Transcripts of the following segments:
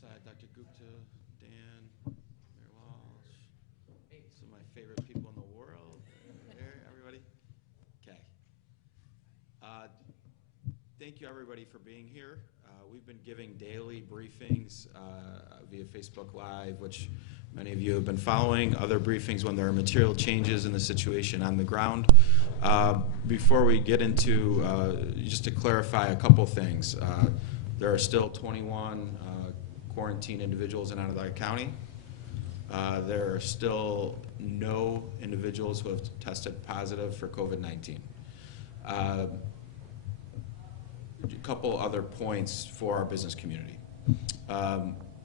side, Dr. Gupta, Dan, Mayor Walsh, some of my favorite people in the world. There, everybody. Okay. Thank you, everybody, for being here. We've been giving daily briefings via Facebook Live, which many of you have been following, other briefings when there are material changes in the situation on the ground. Before we get into, just to clarify a couple things, there are still 21 quarantined individuals in Onondaga County. There are still no individuals who have tested positive for COVID-19. A couple other points for our business community.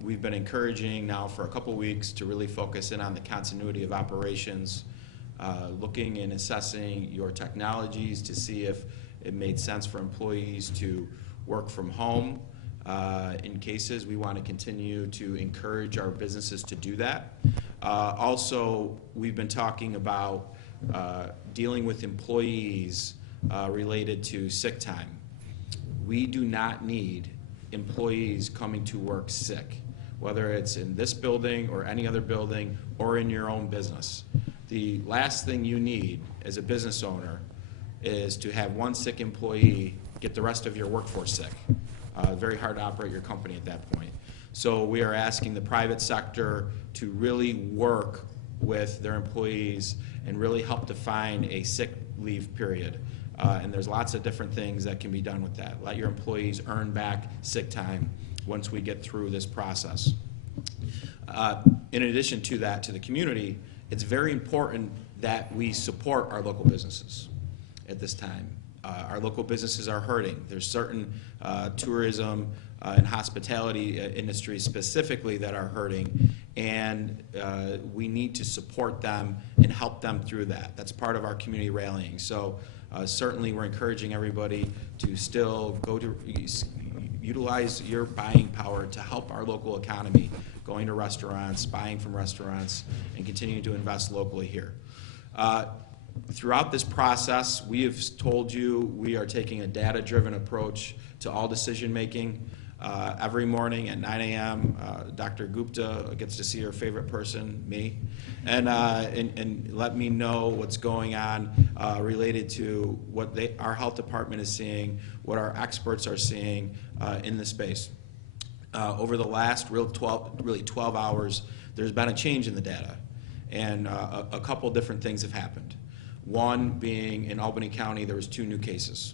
We've been encouraging now for a couple weeks to really focus in on the continuity of operations, looking and assessing your technologies to see if it made sense for employees to work from home. In cases, we want to continue to encourage our businesses to do that. Also, we've been talking about dealing with employees related to sick time. We do not need employees coming to work sick, whether it's in this building or any other building or in your own business. The last thing you need as a business owner is to have one sick employee get the rest of your workforce sick. Very hard to operate your company at that point. So we are asking the private sector to really work with their employees and really help define a sick leave period. And there's lots of different things that can be done with that. Let your employees earn back sick time once we get through this process. In addition to that, to the community, it's very important that we support our local businesses at this time. Our local businesses are hurting. There's certain tourism and hospitality industries specifically that are hurting, and we need to support them and help them through that. That's part of our community rallying. So certainly we're encouraging everybody to still go to utilize your buying power to help our local economy, going to restaurants, buying from restaurants, and continuing to invest locally here. Throughout this process, we have told you we are taking a data-driven approach to all decision-making. Every morning at 9 a.m., Dr. Gupta gets to see her favorite person, me, and let me know what's going on related to what our health department is seeing, what our experts are seeing in the space. Over the last really 12 hours, there's been a change in the data, and a couple different things have happened. One being in Albany County, there was 2 new cases.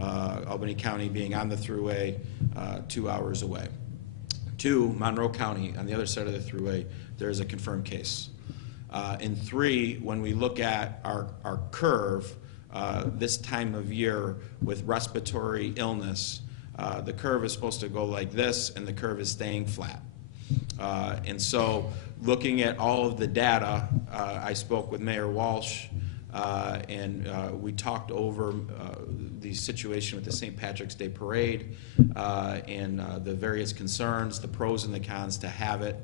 Albany County being on the thruway 2 hours away. 2, Monroe County, on the other side of the thruway, there's a confirmed case. And 3, when we look at our curve, this time of year with respiratory illness, the curve is supposed to go like this, and the curve is staying flat. And so looking at all of the data, I spoke with Mayor Walsh, and we talked over the situation with the St. Patrick's Day Parade and the various concerns, the pros and the cons to have it.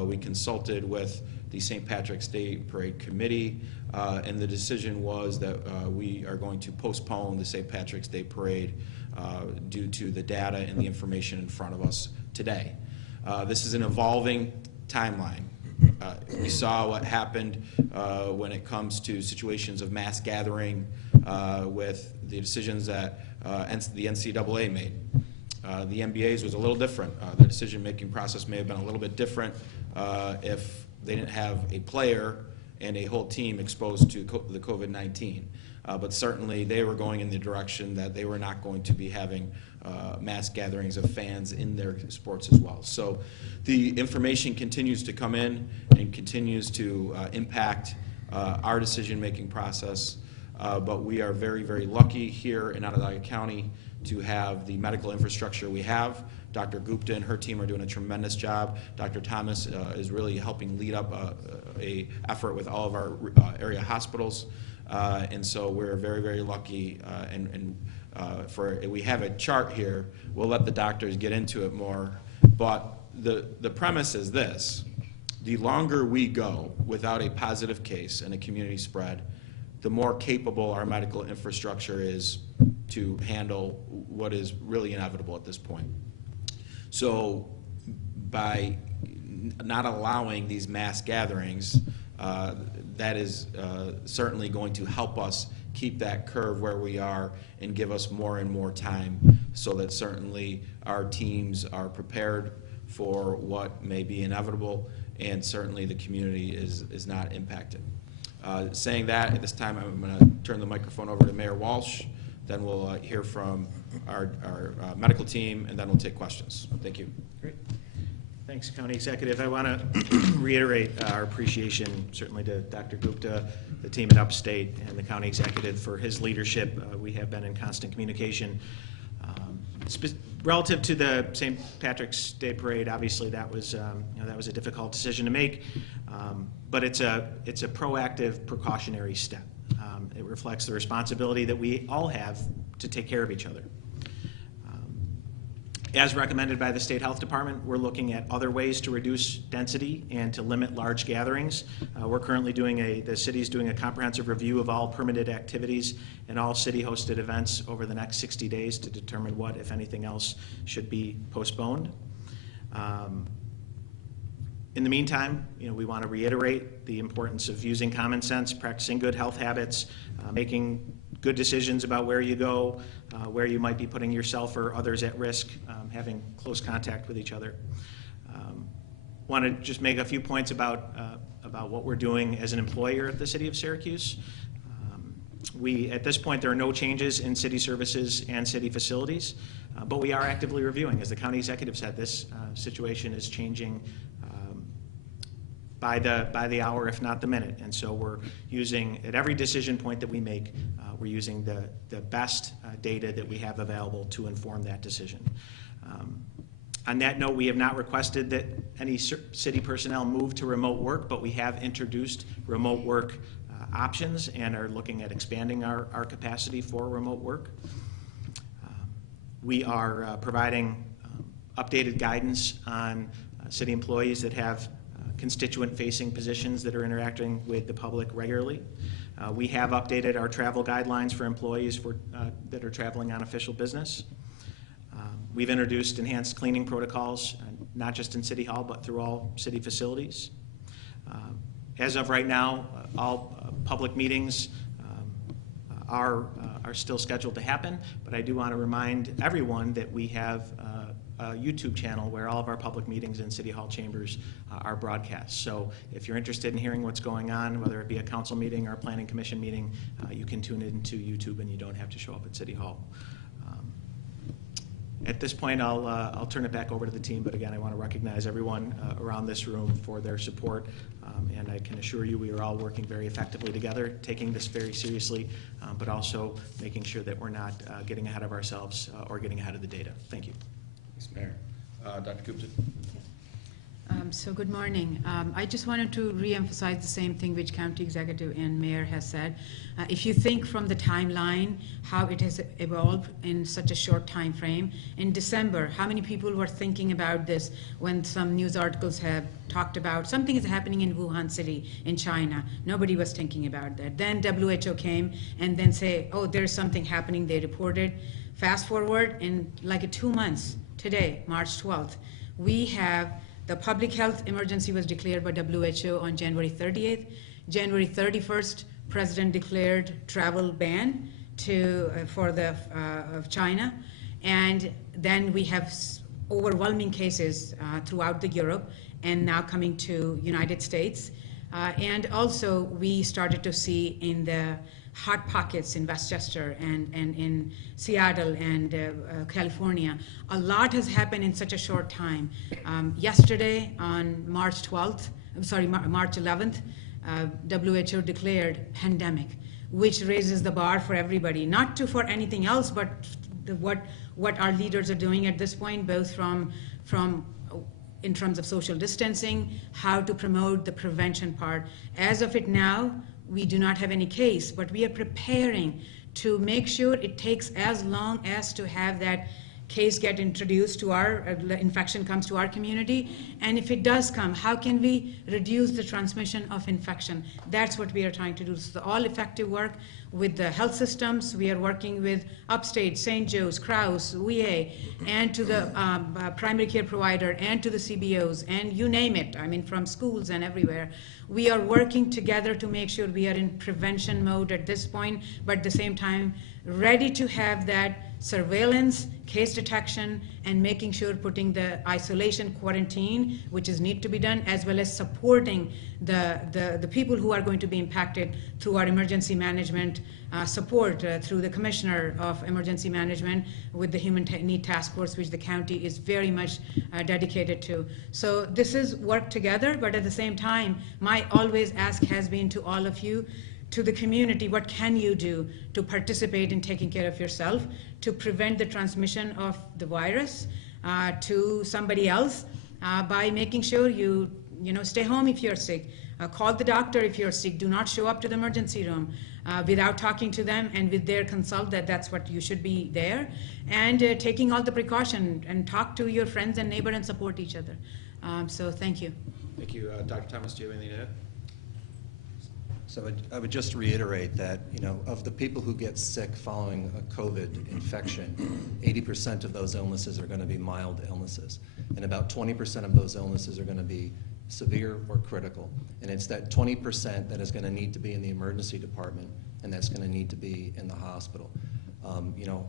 We consulted with the St. Patrick's Day Parade Committee, and the decision was that we are going to postpone the St. Patrick's Day Parade due to the data and the information in front of us today. This is an evolving timeline. We saw what happened when it comes to situations of mass gathering with the decisions that the NCAA made. The NBA's was a little different. The decision-making process may have been a little bit different if they didn't have a player and a whole team exposed to the COVID-19. But certainly they were going in the direction that they were not going to be having mass gatherings of fans in their sports as well. So the information continues to come in and continues to impact our decision-making process. But we are very, very lucky here in Onondaga County to have the medical infrastructure we have. Dr. Gupta and her team are doing a tremendous job. Dr. Thomas is really helping lead up a effort with all of our area hospitals. And so we're very, very lucky, we have a chart here. We'll let the doctors get into it more, but the premise is this: the longer we go without a positive case and a community spread, the more capable our medical infrastructure is to handle what is really inevitable at this point. So by not allowing these mass gatherings, that is certainly going to help us keep that curve where we are and give us more and more time so that certainly our teams are prepared for what may be inevitable, and certainly the community is not impacted. Saying that, at this time I'm going to turn the microphone over to Mayor Walsh, then we'll hear from our medical team, and then we'll take questions. Thank you. Great. Thanks, County Executive. I want to reiterate our appreciation certainly to Dr. Gupta, the team at Upstate, and the County Executive for his leadership. We have been in constant communication. Relative to the St. Patrick's Day Parade, obviously that was that was a difficult decision to make, but it's a proactive, precautionary step. It reflects the responsibility that we all have to take care of each other. As recommended by the State Health Department, we're looking at other ways to reduce density and to limit large gatherings. We're currently the city's doing a comprehensive review of all permitted activities and all city-hosted events over the next 60 days to determine what, if anything else, should be postponed. In the meantime, we want to reiterate the importance of using common sense, practicing good health habits, making good decisions about where you go, where you might be putting yourself or others at risk, having close contact with each other. Want to just make a few points about what we're doing as an employer at the City of Syracuse. At this point, there are no changes in city services and city facilities, but we are actively reviewing. As the County Executive said, this situation is changing by the hour, if not the minute. And so we're using, at every decision point that we make, we're using the best data that we have available to inform that decision. On that note, we have not requested that any city personnel move to remote work, but we have introduced remote work options and are looking at expanding our capacity for remote work. We are providing updated guidance on city employees that have constituent-facing positions that are interacting with the public regularly. We have updated our travel guidelines for employees that are traveling on official business. We've introduced enhanced cleaning protocols, not just in City Hall, but through all city facilities. As of right now, all public meetings are still scheduled to happen, but I do want to remind everyone that we have a YouTube channel where all of our public meetings in City Hall chambers are broadcast. So if you're interested in hearing what's going on, whether it be a council meeting or a planning commission meeting, you can tune into YouTube and you don't have to show up at City Hall. At this point, I'll turn it back over to the team, but again, I want to recognize everyone around this room for their support, and I can assure you we are all working very effectively together, taking this very seriously, but also making sure that we're not getting ahead of ourselves or getting ahead of the data. Thank you. Thanks, Mayor. Dr. Gupta. So good morning. I just wanted to re-emphasize the same thing which County Executive and Mayor has said. If you think from the timeline, how it has evolved in such a short time frame, in December, how many people were thinking about this when some news articles have talked about something is happening in Wuhan City in China? Nobody was thinking about that. Then WHO came and then say, oh, there's something happening, they reported. Fast forward, in like 2 months, today, March 12th, we have the public health emergency was declared by WHO on January 30th. January 31st, President declared travel ban for China. And then we have overwhelming cases throughout the Europe and now coming to United States. And also we started to see in the hot pockets in Westchester and in Seattle and California. A lot has happened in such a short time. Yesterday on March 11th, WHO declared pandemic, which raises the bar for everybody, not for anything else, but what our leaders are doing at this point, both from in terms of social distancing, how to promote the prevention part. As of it now, we do not have any case, but we are preparing to make sure it takes as long as to have that case get introduced to our, infection comes to our community. And if it does come, how can we reduce the transmission of infection? That's what we are trying to do. So all effective work. with the health systems. We are working with Upstate, St. Joe's, Krause, VA, and to the primary care provider, and to the CBOs, and you name it, I mean, from schools and everywhere. We are working together to make sure we are in prevention mode at this point, but at the same time, ready to have that surveillance, case detection, and making sure putting the isolation quarantine, which is need to be done, as well as supporting the people who are going to be impacted through our emergency management support through the Commissioner of Emergency Management with the Human Need Task Force, which the county is very much dedicated to. So this is work together, but at the same time, my always ask has been to all of you, to the community, what can you do to participate in taking care of yourself, to prevent the transmission of the virus to somebody else by making sure you stay home if you're sick, call the doctor if you're sick, do not show up to the emergency room without talking to them and with their consult that's what you should be there, and taking all the precaution and talk to your friends and neighbor and support each other. So thank you. Thank you. Dr. Thomas, do you have anything to add? So I would just reiterate that, of the people who get sick following a COVID infection, 80% of those illnesses are going to be mild illnesses, and about 20% of those illnesses are going to be severe or critical. And it's that 20% that is going to need to be in the emergency department, and that's going to need to be in the hospital.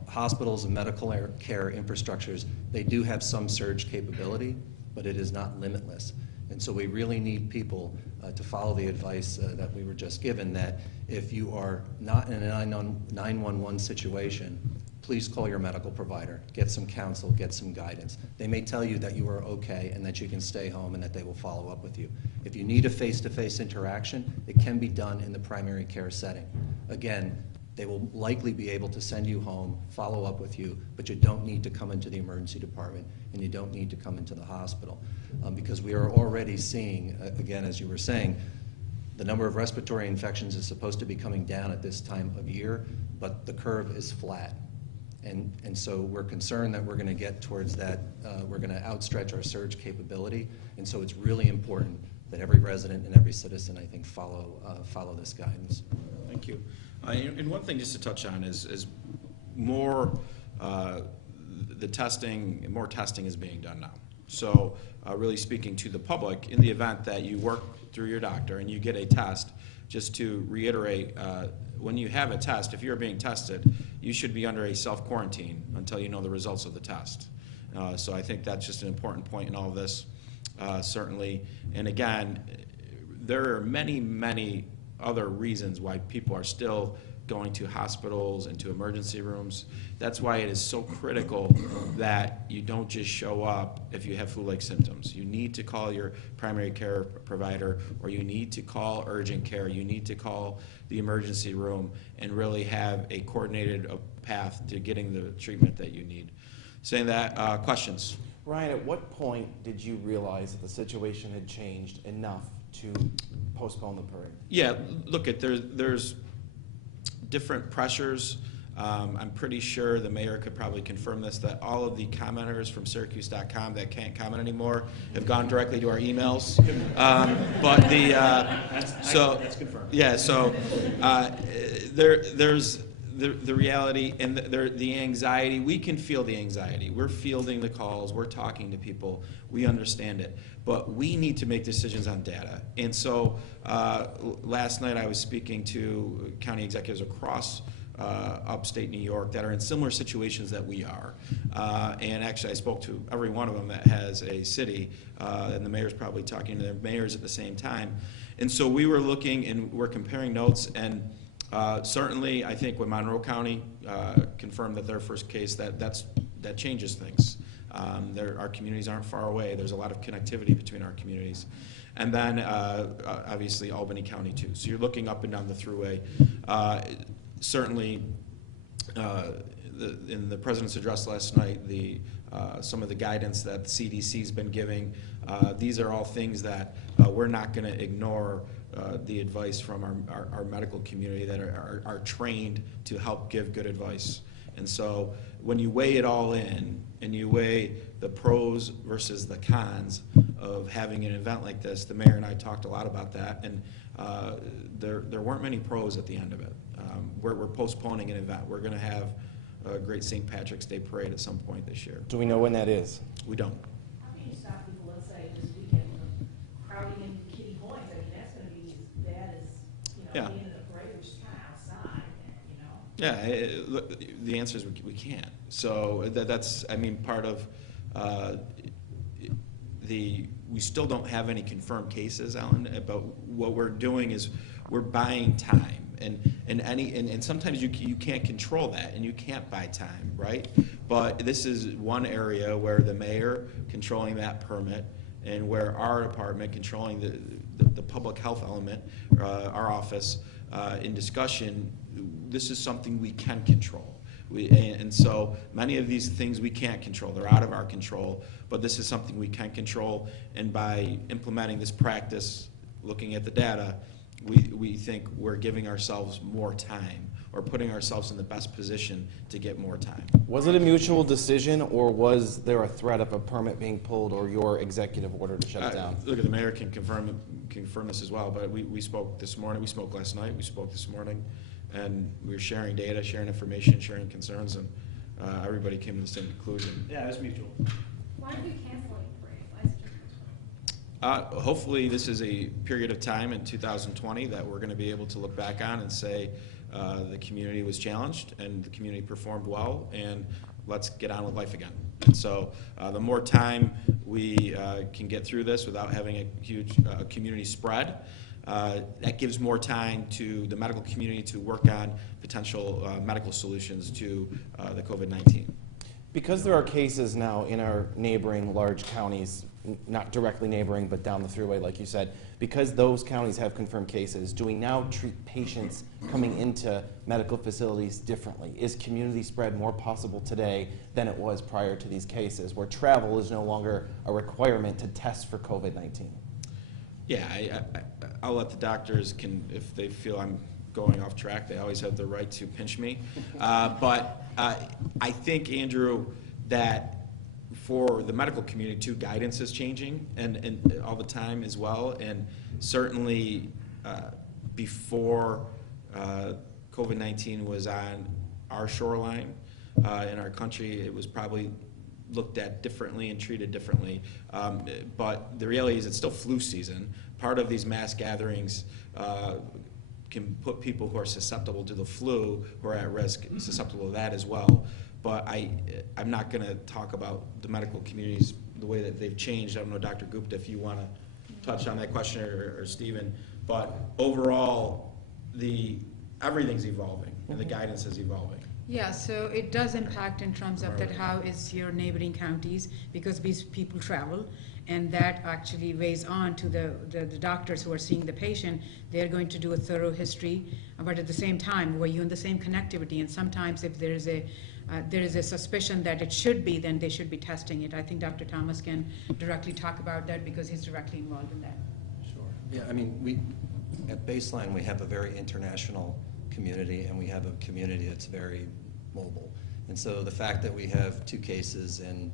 Hospitals and medical care infrastructures, they do have some surge capability, but it is not limitless. And so we really need people to follow the advice that we were just given, that if you are not in a 911 situation, please call your medical provider, get some counsel, get some guidance. They may tell you that you are okay and that you can stay home and that they will follow up with you. If you need a face-to-face interaction, it can be done in the primary care setting. Again, they will likely be able to send you home, follow up with you, but you don't need to come into the emergency department and you don't need to come into the hospital. Because we are already seeing, again, as you were saying, the number of respiratory infections is supposed to be coming down at this time of year, but the curve is flat. And so we're concerned that we're going to get towards that, we're going to outstretch our surge capability, and so it's really important that every resident and every citizen, I think, follow this guidance. Thank you. And one thing just to touch on is more the testing, more testing is being done now. So really speaking to the public, in the event that you work through your doctor and you get a test, just to reiterate, when you have a test, if you're being tested, you should be under a self-quarantine until you know the results of the test. So I think that's just an important point in all of this, certainly. And again, there are many, many other reasons why people are still going to hospitals and to emergency rooms. That's why it is so critical that you don't just show up if you have flu-like symptoms. You need to call your primary care provider, or you need to call urgent care. You need to call the emergency room and really have a coordinated path to getting the treatment that you need. Saying that, questions? Ryan, at what point did you realize that the situation had changed enough to postpone the parade? Yeah, look, there's different pressures. I'm pretty sure the mayor could probably confirm this, that all of the commenters from Syracuse.com that can't comment anymore have gone directly to our emails. But that's confirmed. Yeah, so there's the reality and the anxiety. We can feel the anxiety. We're fielding the calls. We're talking to people. We understand it. But we need to make decisions on data. And so last night I was speaking to county executives across upstate New York that are in similar situations that we are. And actually I spoke to every one of them that has a city, and the mayor's probably talking to their mayors at the same time. And so we were looking and we're comparing notes, and certainly I think when Monroe County confirmed that their first case, that changes things. Our communities aren't far away. There's a lot of connectivity between our communities. And then obviously Albany County too. So you're looking up and down the thruway. Certainly in the President's address last night, some of the guidance that the CDC's been giving, these are all things that we're not going to ignore. The advice from our medical community that are trained to help give good advice. And so when you weigh it all in and you weigh the pros versus the cons of having an event like this. The mayor and I talked a lot about that, and there weren't many pros at the end of it. We're postponing an event. We're going to have a great St. Patrick's Day parade at some point this year. Do we know when that is? We don't. How can you stop people, let's say, this weekend from crowding into Kitty Hoy's? I mean, that's gonna be as bad as, Yeah. being in the parade, which is kinda outside, Yeah, look, the answer is we can't. So that's, I mean, part of we still don't have any confirmed cases, Alan, but what we're doing is we're buying time. And sometimes you can't control that, and you can't buy time, right? But this is one area where the mayor controlling that permit, and where our department controlling the public health element, our office, in discussion, this is something we can control. And so many of these things we can't control. They're out of our control, but this is something we can control. And by implementing this practice, looking at the data, we think we're giving ourselves more time, or putting ourselves in the best position to get more time. Was it a mutual decision, or was there a threat of a permit being pulled or your executive order to shut it down? Look, the mayor can confirm this as well, but we spoke this morning, we spoke last night, we spoke this morning, and we were sharing data, sharing information, sharing concerns, and everybody came to the same conclusion. Yeah, it was mutual. Why are you canceling the parade? Why is it canceling? Hopefully, this is a period of time in 2020 that we're going to be able to look back on and say the community was challenged and the community performed well, and let's get on with life again. And so the more time we can get through this without having a huge community spread, that gives more time to the medical community to work on potential medical solutions to the COVID-19. Because there are cases now in our neighboring large counties, not directly neighboring, but down the thruway, like you said, because those counties have confirmed cases, do we now treat patients coming into medical facilities differently? Is community spread more possible today than it was prior to these cases, where travel is no longer a requirement to test for COVID-19? Yeah, I'll let the doctors if they feel I'm going off track, they always have the right to pinch me. But I think, Andrew, that for the medical community too, guidance is changing and all the time as well. And certainly before COVID-19 was on our shoreline in our country, it was probably looked at differently and treated differently. But the reality is it's still flu season. Part of these mass gatherings can put people who are susceptible to the flu, who are at risk, susceptible to that as well. But I'm not going to talk about the medical communities the way that they've changed. I don't know, Dr. Gupta, if you want to touch on that question, or Stephen. But overall, everything's evolving, and the guidance is evolving. Yeah, so it does impact in terms of that how is your neighboring counties, because these people travel, and that actually weighs on to the doctors who are seeing the patient. They're going to do a thorough history, but at the same time, were you in the same connectivity? And sometimes if there is a suspicion that it should be, then they should be testing it. I think Dr. Thomas can directly talk about that because he's directly involved in that. Sure. Yeah, I mean, at baseline, we have a very international community, and we have a community that's very mobile. And so the fact that we have 2 cases in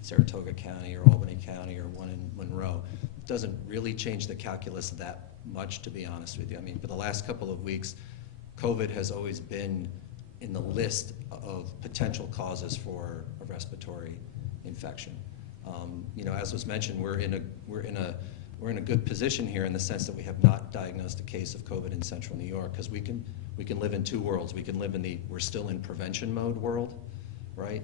Saratoga County or Albany County or one in Monroe doesn't really change the calculus that much, to be honest with you. I mean, for the last couple of weeks, COVID has always been in the list of potential causes for a respiratory infection. As was mentioned, we're in a good position here in the sense that we have not diagnosed a case of COVID in Central New York, because we can live in 2 worlds. We can live in we're still in prevention mode world, right?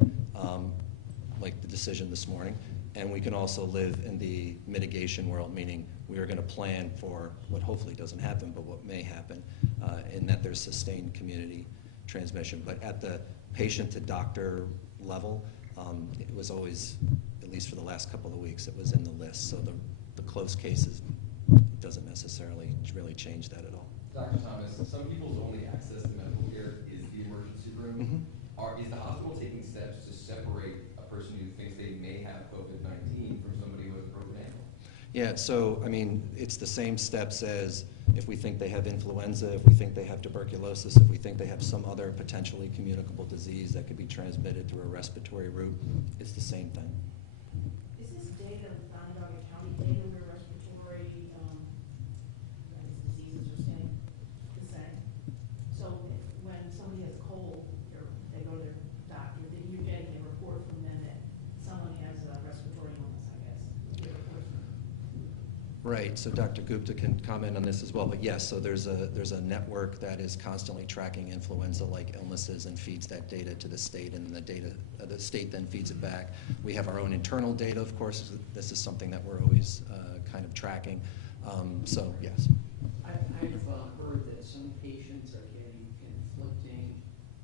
Like the decision this morning, and we can also live in the mitigation world, meaning we are going to plan for what hopefully doesn't happen, but what may happen, in that there's sustained community transmission. But at the patient to doctor level, it was always, at least for the last couple of weeks, it was in the list. So the close cases doesn't necessarily really change that at all. Dr. Thomas, some people's only access to medical care is the emergency room. Is the hospital taking steps to separate a person who thinks they may have COVID-19 from somebody who has a broken ankle? Yeah, so, I mean, it's the same steps as if we think they have influenza, if we think they have tuberculosis, if we think they have some other potentially communicable disease that could be transmitted through a respiratory route. It's the same thing. Is this data, Onondaga County Right, so Dr. Gupta can comment on this as well, but yes, so there's a network that is constantly tracking influenza-like illnesses and feeds that data to the state, and the state then feeds it back. We have our own internal data, of course. This is something that we're always kind of tracking. So yes. I've heard that some patients are getting conflicting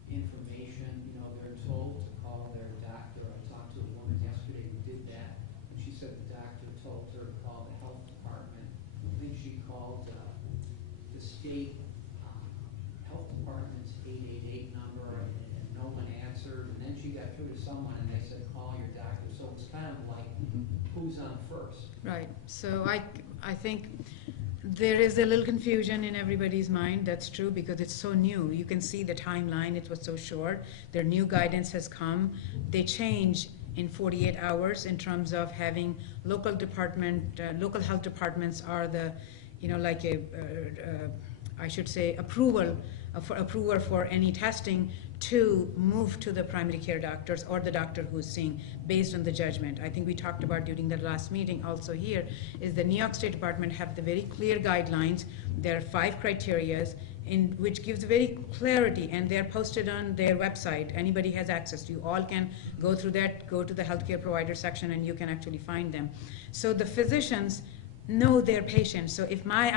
information. You know, they're told to call their doctor. I talked to a woman yesterday who did that, and she said the doctor told her to call the health department. I think she called the state health department's 888 number, and no one answered. And then she got through to someone, and they said, call your doctor. So it's kind of like, who's on first? Right. So I think there is a little confusion in everybody's mind. That's true because it's so new. You can see the timeline. It was so short. Their new guidance has come. They change in 48 hours in terms of having local health departments are the, you know, like I should say approval for any testing to move to the primary care doctors or the doctor who's seeing based on the judgment. I think we talked about during the last meeting also here is the New York State Department have the very clear guidelines. There are 5 criterias in which gives very clarity, and they're posted on their website. Anybody has access to. You all can go through that, go to the healthcare provider section, and you can actually find them. So the physicians know their patients. So if I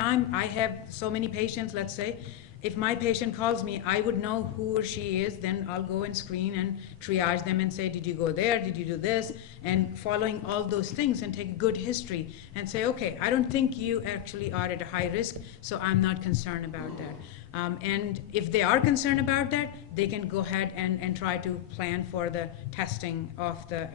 have so many patients, let's say, if my patient calls me, I would know who or she is, then I'll go and screen and triage them and say, did you go there, did you do this, and following all those things and take good history and say, okay, I don't think you actually are at a high risk, so I'm not concerned about that. And if they are concerned about that, they can go ahead and try to plan for the testing of the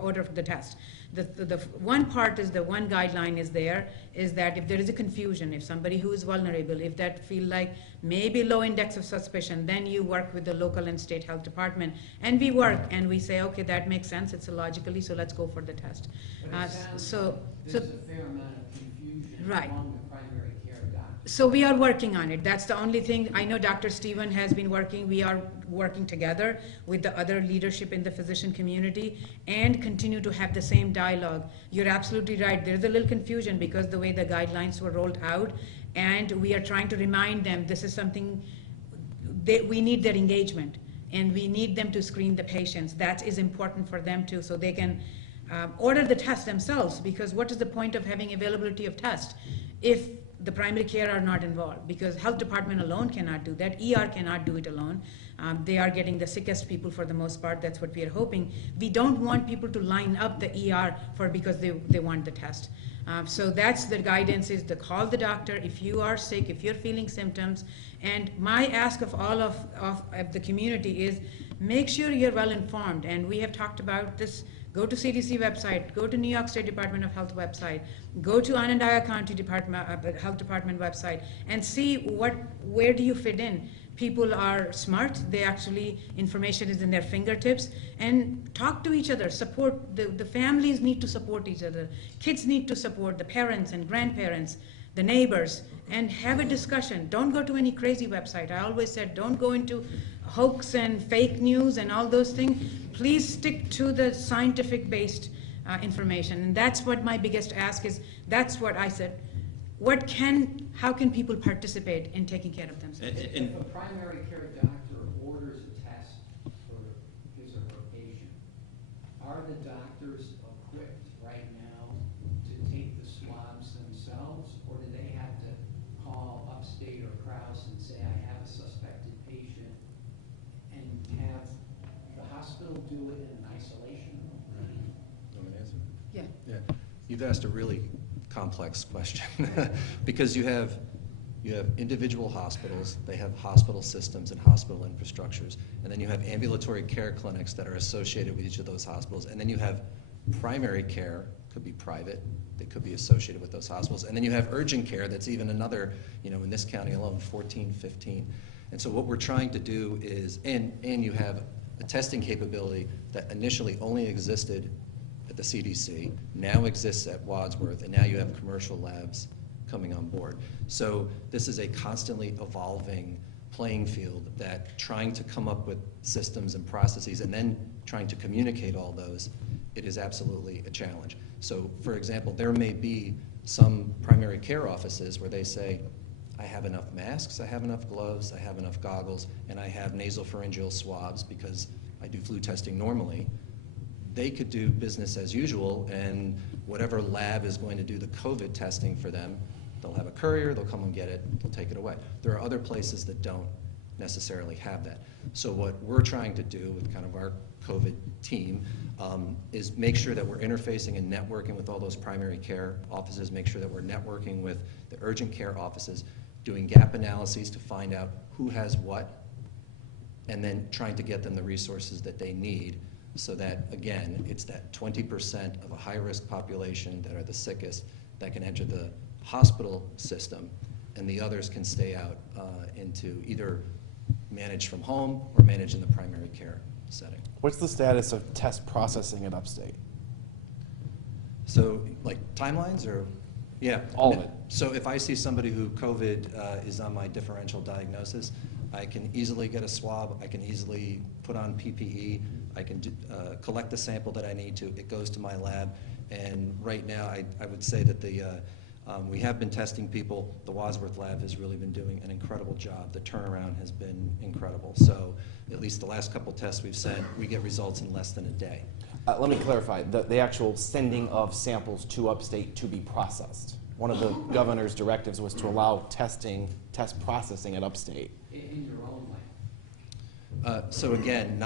order of the test. The one part is the one guideline is there, is that if there is a confusion, if somebody who is vulnerable, if that feel like maybe low index of suspicion, then you work with the local and state health department. And we work and we say, okay, that makes sense, it's logically, so let's go for the test. But it sounds like there's a fair amount of confusion Right. among the primary care doctors. So we are working on it. That's the only thing. I know Dr. Stephen has been working. We are working together with the other leadership in the physician community and continue to have the same dialogue. You're absolutely right. There's a little confusion because the way the guidelines were rolled out, and we are trying to remind them this is something we need their engagement, and we need them to screen the patients. That is important for them too, so they can order the test themselves, because what is the point of having availability of tests if the primary care are not involved? Because health department alone cannot do that. ER cannot do it alone. They are getting the sickest people for the most part. That's what we are hoping. We don't want people to line up the ER because they want the test. So that's the guidance, is to call the doctor if you are sick, if you're feeling symptoms. And my ask of all of the community is make sure you're well informed. And we have talked about this. Go to CDC website, go to New York State Department of Health website, go to Onondaga County Health Department website, and see where do you fit in. People are smart. They actually, information is in their fingertips, and talk to each other. Support, the families need to support each other. Kids need to support the parents and grandparents, the neighbors, and have a discussion. Don't go to any crazy website. I always said, don't go into hoax and fake news and all those things. Please stick to the scientific-based information. And that's what my biggest ask is. That's what I said. How can people participate in taking care of themselves? If a primary care doctor orders a test for his or her patient, are the doctors equipped right now to take the swabs themselves, or do they have to call Upstate or Krause and say, I have a suspected patient, and have the hospital do it in an isolation room? You want me to answer? Yeah. Yeah, you've asked a really complex question because you have individual hospitals, they have hospital systems and hospital infrastructures, and then you have ambulatory care clinics that are associated with each of those hospitals, and then you have primary care, could be private, that could be associated with those hospitals, and then you have urgent care that's even another, in this county alone, 14, 15. And so what we're trying to do is, and you have a testing capability that initially only existed at the CDC, now exists at Wadsworth, and now you have commercial labs coming on board. So this is a constantly evolving playing field that trying to come up with systems and processes and then trying to communicate all those, it is absolutely a challenge. So for example, there may be some primary care offices where they say, I have enough masks, I have enough gloves, I have enough goggles, and I have nasopharyngeal swabs because I do flu testing normally. They could do business as usual, and whatever lab is going to do the COVID testing for them, they'll have a courier, they'll come and get it, they'll take it away. There are other places that don't necessarily have that. So what we're trying to do with kind of our COVID team is make sure that we're interfacing and networking with all those primary care offices, make sure that we're networking with the urgent care offices, doing gap analyses to find out who has what, and then trying to get them the resources that they need so that, again, it's that 20% of a high-risk population that are the sickest that can enter the hospital system, and the others can stay out into either managed from home or managed in the primary care setting. What's the status of test processing at Upstate? So, like timelines or, yeah. All of it. So if I see somebody who COVID is on my differential diagnosis, I can easily get a swab, I can easily put on PPE, I can collect the sample that I need to, it goes to my lab, and right now I would say that we have been testing people. The Wadsworth lab has really been doing an incredible job. The turnaround has been incredible. So at least the last couple tests we've sent, we get results in less than a day. Let me clarify, the actual sending of samples to Upstate to be processed. One of the governor's directives was to allow test processing at Upstate. In your own lab? So again,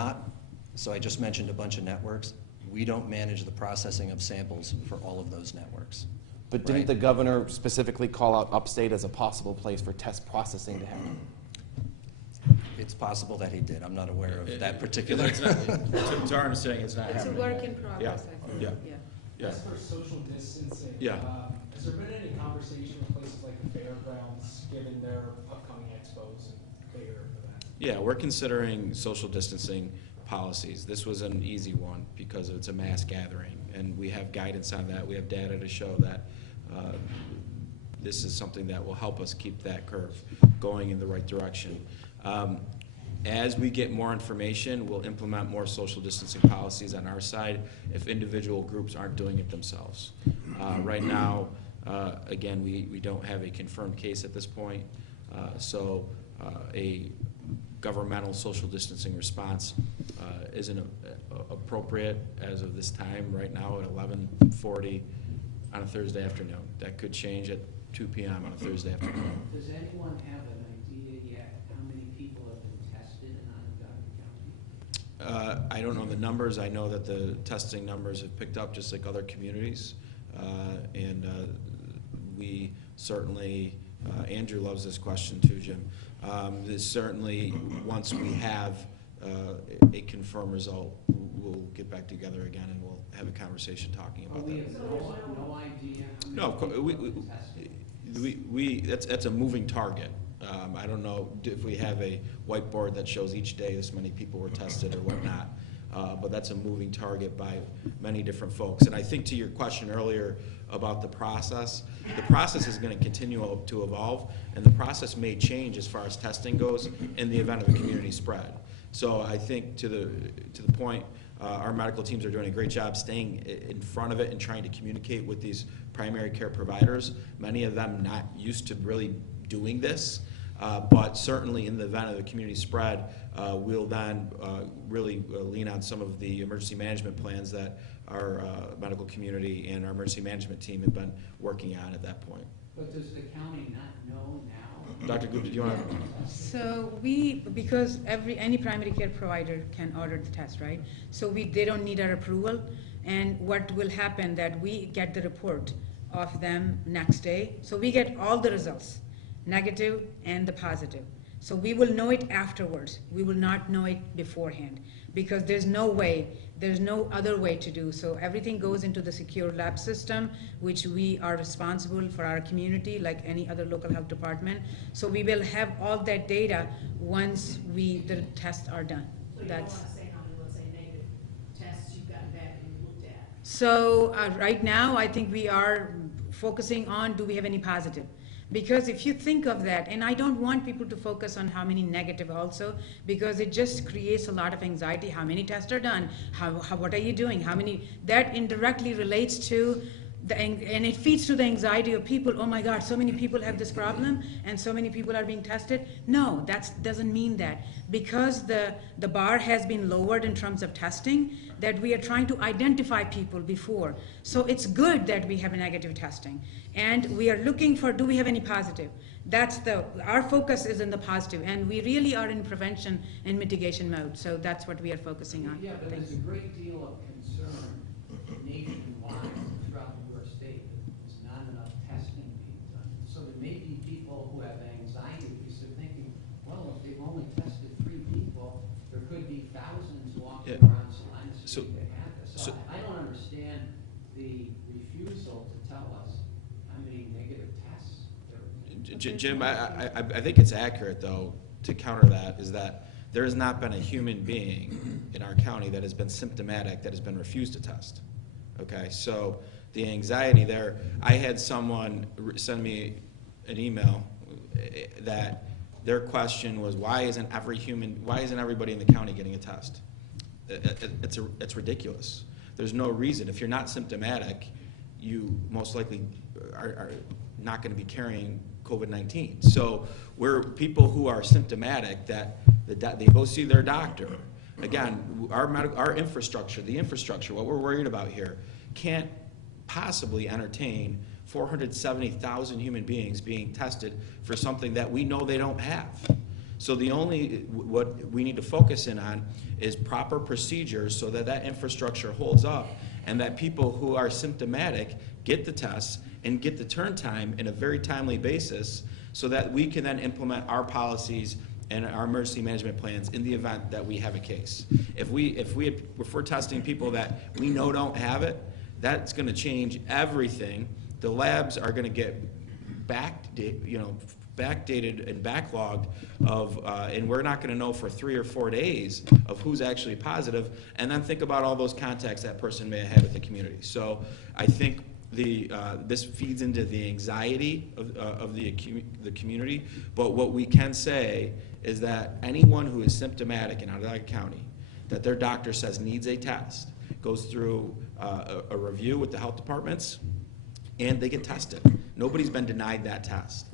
so I just mentioned a bunch of networks. We don't manage the processing of samples for all of those networks. But didn't Right. the governor specifically call out Upstate as a possible place for test processing to happen? It's possible that he did. I'm not aware of that particular. It's not, to our understanding, it's not It's a happening. work in progress, I think. Yeah. Yeah. As for social distancing, Yeah. Has there been any conversation with places like the fairgrounds, given their upcoming expos and bigger for that? Yeah, we're considering social distancing policies. This was an easy one because it's a mass gathering, and we have guidance on that. We have data to show that this is something that will help us keep that curve going in the right direction. As we get more information, we'll implement more social distancing policies on our side if individual groups aren't doing it themselves. Right now, again, we don't have a confirmed case at this point, so a governmental social distancing response isn't appropriate as of this time right now at 11:40 on a Thursday afternoon. That could change at 2 p.m. on a Thursday afternoon. Does anyone have an idea yet how many people have been tested in Onondaga County? I don't know the numbers. I know that the testing numbers have picked up just like other communities. And we certainly, Andrew loves this question too, Jim. There's certainly, once we have a confirmed result, we'll get back together again and we'll have a conversation talking about We that. have no idea how many No, of course, people have been tested. that's a moving target. I don't know if we have a whiteboard that shows each day this many people were tested or whatnot, but that's a moving target by many different folks. And I think to your question earlier about the process is going to continue to evolve, and the process may change as far as testing goes in the event of a community spread. So I think to the point, our medical teams are doing a great job staying in front of it and trying to communicate with these primary care providers, many of them not used to really doing this, but certainly in the event of a community spread, we'll then really lean on some of the emergency management plans that our medical community and our emergency management team have been working on at that point. But does the county not know now? Dr. Gupta, do you want to? So because any primary care provider can order the test, right? So they don't need our approval, and what will happen that we get the report of them next day. So we get all the results, negative and the positive. So we will know it afterwards. We will not know it beforehand because there's no other way to do. So everything goes into the secure lab system, which we are responsible for our community like any other local health department. So we will have all that data once the tests are done. So you don't want to say how many, let's say, negative tests you've gotten back and looked at? So right now, I think we are focusing on, do we have any positive? Because if you think of that, and I don't want people to focus on how many negative also, because it just creates a lot of anxiety. How many tests are done? What are you doing? How many? That indirectly relates to and it feeds to the anxiety of people. Oh my God, so many people have this problem and so many people are being tested. No, that doesn't mean that. Because the bar has been lowered in terms of testing, that we are trying to identify people before. So it's good that we have a negative testing. And we are looking for, do we have any positive? Our focus is in the positive, and we really are in prevention and mitigation mode. So that's what we are focusing on. Yeah, but there's a great deal of concern nationwide throughout New York State that there's not enough testing being done. So there may be people who have anxiety because they're thinking, well, if they've only tested 3 people, there could be thousands walking around So- Syracuse that have this. So I don't understand the refusal to tell us how many negative tests there are. Jim, I think it's accurate, though, to counter that, is that there has not been a human being in our county that has been symptomatic that has been refused to test. Okay, so the anxiety there, I had someone send me an email that their question was, why isn't everybody in the county getting a test? It's ridiculous. There's no reason. If you're not symptomatic, you most likely are not going to be carrying COVID-19. So we're people who are symptomatic that they go see their doctor. Again, our infrastructure, what we're worried about here, can't possibly entertain 470,000 human beings being tested for something that we know they don't have. So what we need to focus in on is proper procedures so that infrastructure holds up and that people who are symptomatic get the tests and get the turn time in a very timely basis so that we can then implement our policies and our emergency management plans in the event that we have a case. If we're testing people that we know don't have it, that's going to change everything. The labs are going to get backdated and backlogged and we're not going to know for 3 or 4 days of who's actually positive. And then think about all those contacts that person may have had with the community. So I think this feeds into the anxiety of the community. But what we can say is that anyone who is symptomatic in Onondaga County, that their doctor says needs a test, goes through a review with the health departments, and they get tested. Nobody's been denied that test.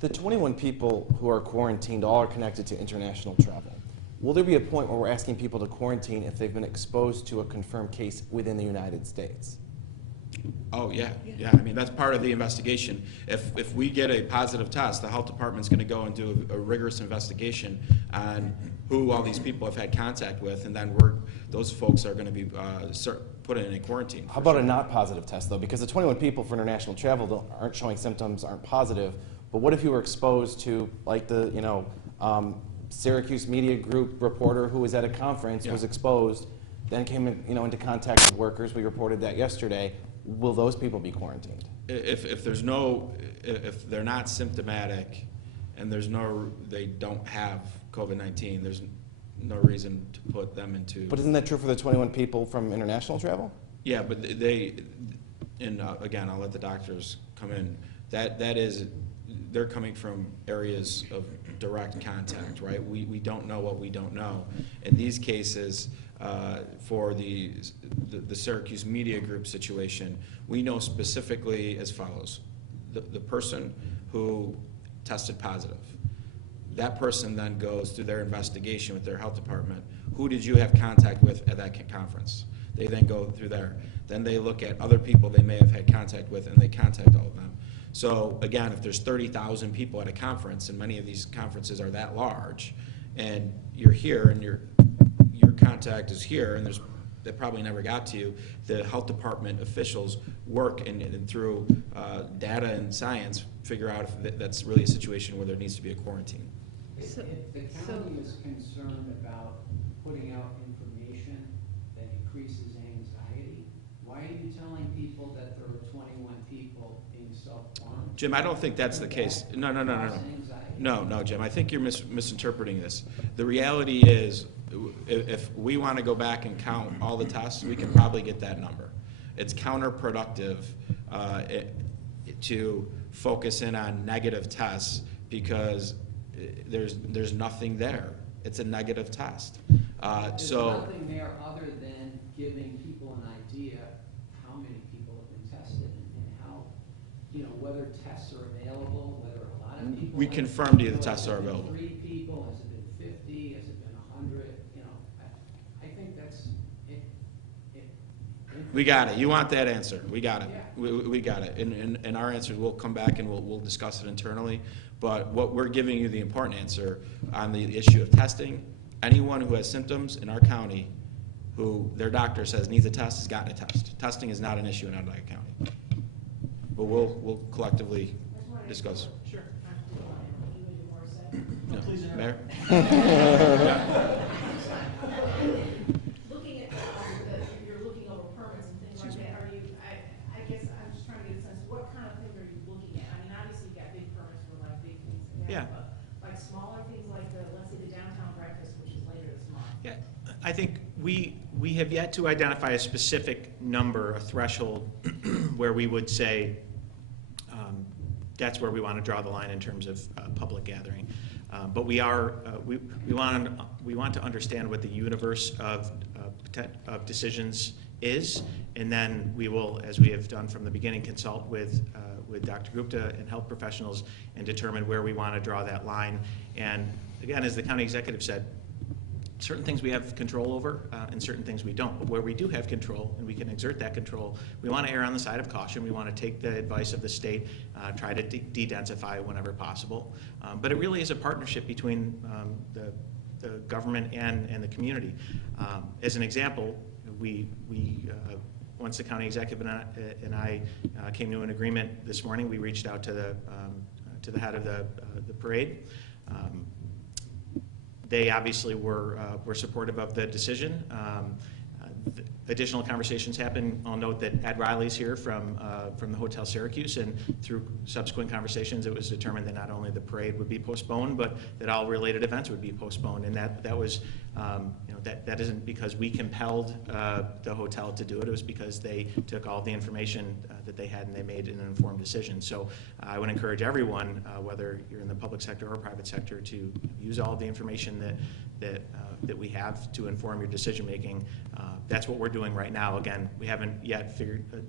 The 21 people who are quarantined all are connected to international travel. Will there be a point where we're asking people to quarantine if they've been exposed to a confirmed case within the United States? Oh, yeah. I mean, that's part of the investigation. If we get a positive test, the health department's going to go and do a rigorous investigation on who all these people have had contact with, and then those folks are going to be put in a quarantine. How about a not positive test, though? Because the 21 people for international travel aren't showing symptoms, aren't positive. But what if you were exposed to, like the Syracuse Media Group reporter who was at a conference, was exposed, then came into contact with workers? We reported that yesterday. Will those people be quarantined? If they're not symptomatic and they don't have COVID-19, there's no reason to put them into. But isn't that true for the 21 people from international travel? Yeah, but again, I'll let the doctors come in. They're coming from areas of direct contact, right? We don't know what we don't know. In these cases, for the Syracuse Media Group situation, we know specifically as follows. The person who tested positive, that person then goes through their investigation with their health department. Who did you have contact with at that conference? They then go through there. Then they look at other people they may have had contact with, and they contact all of them. So again, if there's 30,000 people at a conference, and many of these conferences are that large, and you're here and your contact is here, and that probably never got to you, the health department officials work and through data and science figure out if that's really a situation where there needs to be a quarantine. If the county is concerned about putting out information that increases anxiety, why are you telling people that there are 21 people being self-quarantined? Jim, I don't think that's the case. No, Jim, I think you're misinterpreting this. The reality is, if we want to go back and count all the tests, we can probably get that number. It's counterproductive to focus in on negative tests because there's nothing there. It's a negative test. There's nothing there other than giving people an idea how many people have been tested. you know, whether tests are available, whether a lot of people. We have- confirmed to you the know, tests has are it been available. 3 people, has it been 50, has it been 100, you know, I think that's, We got it. You want that answer. We got it. Yeah. We got it. And our answers, we'll come back and we'll discuss it internally. But what we're giving you the important answer on the issue of testing, anyone who has symptoms in our county who their doctor says needs a test has gotten a test. Testing is not an issue in Onondaga County. But we'll collectively discuss. Sure. You and your more said. Yeah. Please interrupt. Mayor? Looking at, you're looking over permits and things like that, are you, I guess I'm just trying to get a sense, what kind of thing are you looking at? I mean, obviously you've got big permits for like big things like Yeah. that, but like smaller things like the, let's say the downtown breakfast, which is later this month. Yeah, I think we have yet to identify a specific number, a threshold, where we would say that's where we want to draw the line in terms of public gathering. But we want to understand what the universe of decisions is, and then we will, as we have done from the beginning, consult with Dr. Gupta and health professionals and determine where we want to draw that line. And again, as the county executive said, certain things we have control over and certain things we don't. But where we do have control and we can exert that control, we want to err on the side of caution. We want to take the advice of the state, try to de-densify whenever possible. But it really is a partnership between the government and the community. As an example, once the county executive and I came to an agreement this morning, we reached out to the head of the parade. They obviously were supportive of the decision. Additional conversations happen. I'll note that Ed Riley's here from the Hotel Syracuse, and through subsequent conversations, it was determined that not only the parade would be postponed, but that all related events would be postponed. And that was, that isn't because we compelled the hotel to do it. It was because they took all the information that they had and they made an informed decision. So I would encourage everyone, whether you're in the public sector or private sector, to use all the information that we have to inform your decision making. That's what we're doing right now. Again, we haven't yet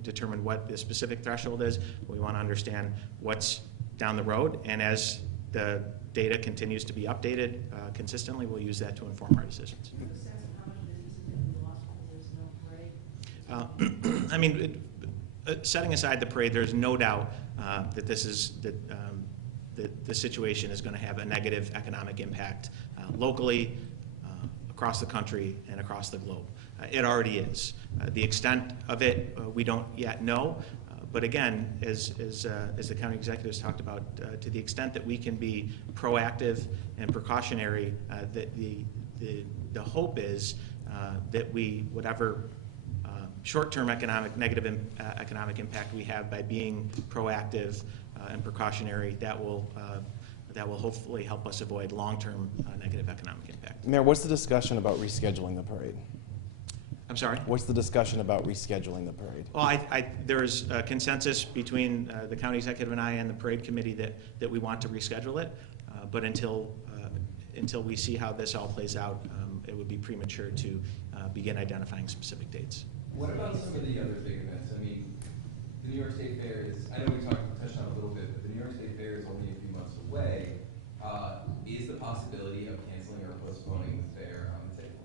determined what the specific threshold is. We want to understand what's down the road, and as the data continues to be updated consistently, we'll use that to inform our decisions. Do you have a sense of how much business is going to be lost because there's no parade? I mean, setting aside the parade, there's no doubt that the situation is going to have a negative economic impact locally, across the country, and across the globe. It already is. The extent of it, we don't yet know. But again, as the county executives talked about, to the extent that we can be proactive and precautionary, the hope is that whatever short-term negative economic impact we have by being proactive and precautionary, that will hopefully help us avoid long-term negative economic impact. Mayor, what's the discussion about rescheduling the parade? I'm sorry? What's the discussion about rescheduling the parade? Well, there is a consensus between the county executive and I and the parade committee that we want to reschedule it, but until we see how this all plays out, it would be premature to begin identifying specific dates. What about some of the other big events? I mean, the New York State Fair is, I know we touched on it a little bit, but the New York State Fair is only a few months away. Is the possibility of canceling or postponing the fair on the table?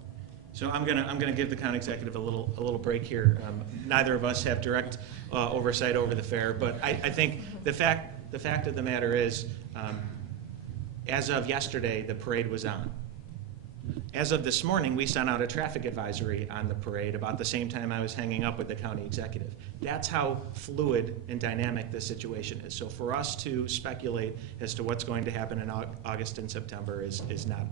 So I'm gonna give the county executive a little break here. Neither of us have direct oversight over the fair, but I think the fact of the matter is, as of yesterday, the parade was on. As of this morning, we sent out a traffic advisory on the parade about the same time I was hanging up with the county executive. That's how fluid and dynamic this situation is. So for us to speculate as to what's going to happen in August and September is not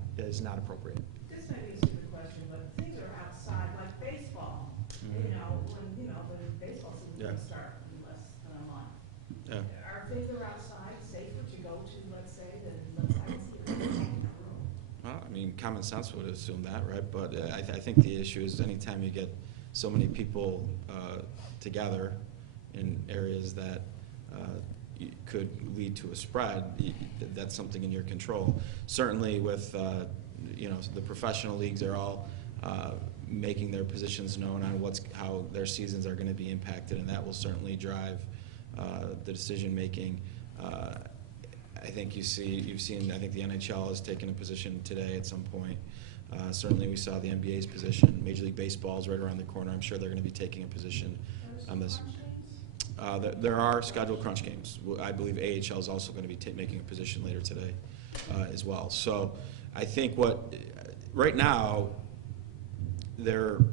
appropriate. This may be a stupid question, but things are outside, like baseball. You know, when baseball season will start in less than a month. Yeah. Are things that are outside safer to go to, let's say, than, let's say, in a room? Well, I mean, common sense would assume that, right? But I think the issue is anytime you get so many people together in areas that could lead to a spread, that's something in your control. Certainly with, the professional leagues are all making their positions known on how their seasons are going to be impacted, and that will certainly drive the decision-making. I think you've seen, I think the NHL has taken a position today at some point. Certainly we saw the NBA's position. Major League Baseball is right around the corner. I'm sure they're going to be taking a position on this. There are scheduled crunch games. I believe AHL is also going to be making a position later today as well. So I think right now, the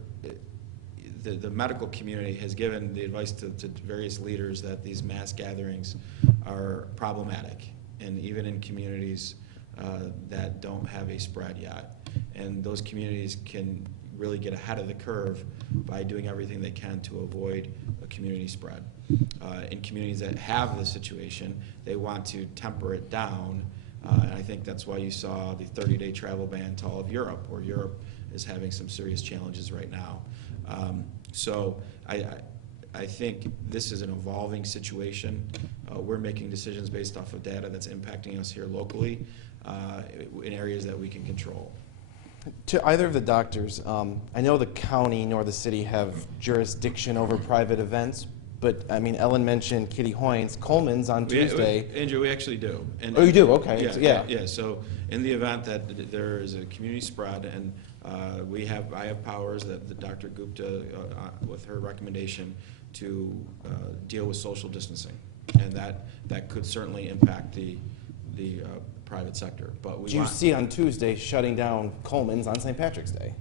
medical community has given the advice to various leaders that these mass gatherings are problematic, and even in communities that don't have a spread yet. And those communities can really get ahead of the curve by doing everything they can to avoid a community spread. In communities that have the situation, they want to temper it down, and I think that's why you saw the 30-day travel ban to all of Europe, where Europe is having some serious challenges right now. So I think this is an evolving situation. We're making decisions based off of data that's impacting us here locally in areas that we can control. To either of the doctors, I know the county nor the city have jurisdiction over private events, but I mean, Ellen mentioned Kitty Hoynes, Coleman's on Tuesday. Andrew, we actually do. And, oh, you do? Okay. Yeah. So in the event that there is a community spread, and I have powers that the Dr. Gupta, with her recommendation, to deal with social distancing, and that could certainly impact the private sector. But do you see on Tuesday shutting down Coleman's on St. Patrick's Day?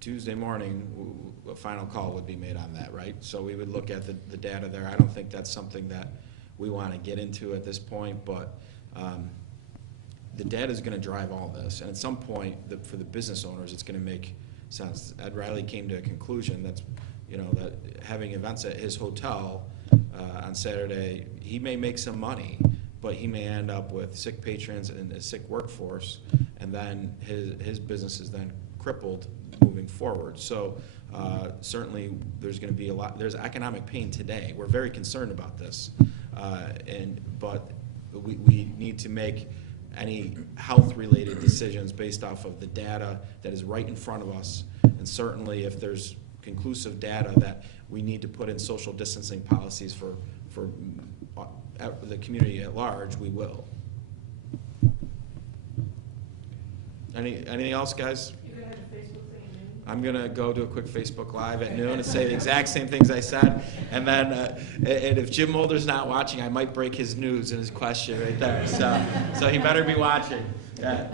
Tuesday morning, a final call would be made on that, right? So we would look at the data there. I don't think that's something that we want to get into at this point, but the data is going to drive all this. And at some point, for the business owners, it's going to make sense. Ed Riley came to a conclusion that having events at his hotel on Saturday, he may make some money, but he may end up with sick patrons and a sick workforce, and then his business is then crippled moving forward. So certainly there's going to be there's economic pain today. We're very concerned about this, but we need to make any health-related decisions based off of the data that is right in front of us, and certainly if there's conclusive data that we need to put in social distancing policies for the community at large, we will. Anything else, guys? You're gonna have a Facebook thing at noon? I'm gonna go do a quick Facebook Live at noon and say the exact same things I said, and then and if Jim Mulder's not watching, I might break his news in his question right there. So he better be watching. Yeah.